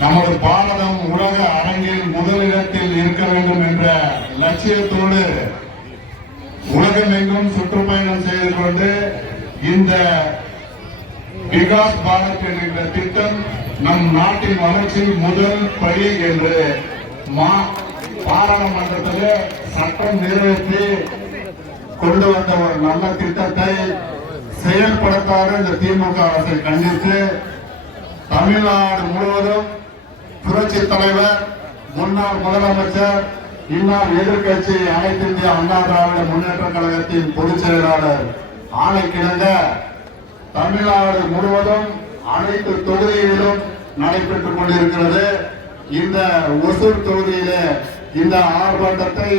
நமது பாரதம் உலக அரங்கில் முதலிடத்தில் இருக்க வேண்டும் என்ற லட்சியத்தோடு உலகமெங்கும் சுற்றுப்பயணம் செய்து கொண்டு இந்த விகாஸ் பாரத் என்கின்ற திட்டம் நம் நாட்டின் வளர்ச்சி முதல் படி என்று பாராளுமன்றத்திலே சட்டம் நிறைவேற்றி கொண்டு வந்த ஒரு நல்ல திட்டத்தை செயல்படுத்தாத இந்த திமுக அரசை கண்டித்து தமிழ்நாடு முழுவதும் புரட்சி தலைவர் முன்னாள் முதலமைச்சர் இந்நாள் எதிர்கட்சி அனைத்து இந்திய அண்ணா திராவிட முன்னேற்ற கழகத்தின் பொதுச் செயலாளர் ஆணைக்கிணங்க தமிழ்நாடு முழுவதும் அனைத்து தொகுதிகளிலும் நடைபெற்றுக் கொண்டிருக்கிறது. இந்த ஒசூர் தொகுதியிலே இந்த ஆர்ப்பாட்டத்தை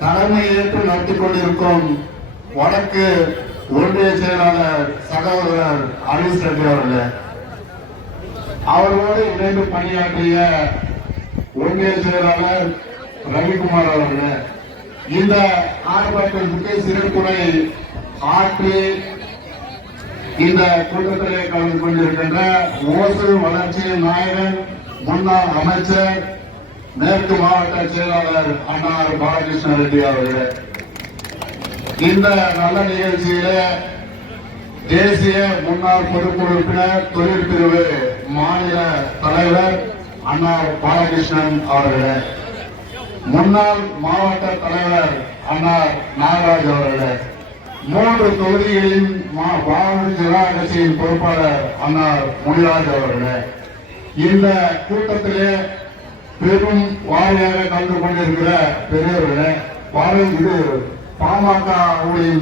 தலைமையேற்று நடத்தி கொண்டிருக்கும் வடக்கு ஒன்றிய செயலாளர் சகோதரர் ஹரீஷ் ரெட்டி அவர்கள், அவர்களோடு இணைந்து பணியாற்றிய ஒன்றிய செயலாளர் ரவிக்குமார் அவர்கள் இந்த ஆர்ப்பாட்டத்திற்கு சிறப்புரை ஆற்றி இந்த கூட்டத்திலே கலந்து கொண்டிருக்கின்ற ஓசூர் வளர்ச்சி நாயகன் முன்னாள் அமைச்சர் மேற்கு மாவட்ட செயலாளர் அன்னார் பாலகிருஷ்ண ரெட்டி அவர்கள், இந்த நல்ல நிகழ்ச்சியிலே தேசிய முன்னாள் பொதுக்குழு உறுப்பினர் தொழில் பிரிவு மாநில தலைவர் அன்னார் பாலகிருஷ்ணன் அவர்கள், முன்னாள் மாவட்ட தலைவர் அன்னார் நாகராஜ் அவர்கள், 3 தொகுதிகளின் பாரதிய ஜனதா கட்சியின் பொறுப்பாளர் அன்னார் முனிராஜ் அவர்கள் இந்த கூட்டத்திலே பெரும் வாரியாக கலந்து கொண்டிருக்கிற பெரியவர்களே, இது பாமக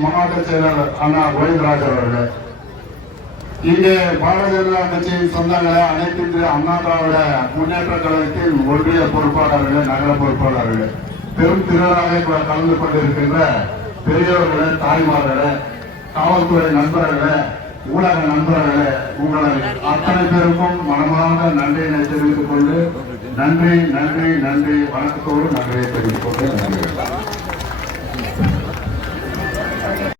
மாவட்ட செயலாளர் அண்ணா கோவிந்தராஜ் அவர்கள், இங்கே பாரதிய ஜனதா கட்சியின் சொந்தங்களை அனைத்து இந்திய அண்ணா திராவிட முன்னேற்ற கழகத்தின் ஒன்றிய பொறுப்பாளர்கள் நகர பொறுப்பாளர்கள் பெரும் திரளாக கலந்து கொண்டிருக்கின்ற பெரியவர்களே, தாய்மார்களே, காவல்துறை நண்பர்களே, ஊடக நண்பர்களே, உங்களை அத்தனை பேருக்கும் மனமார்ந்த நன்றியினை தெரிவித்துக் கொண்டு நன்றி நன்றி நன்றி வணக்கத்தோடு நன்றியை தெரிவித்துக் கொண்டு நன்றி.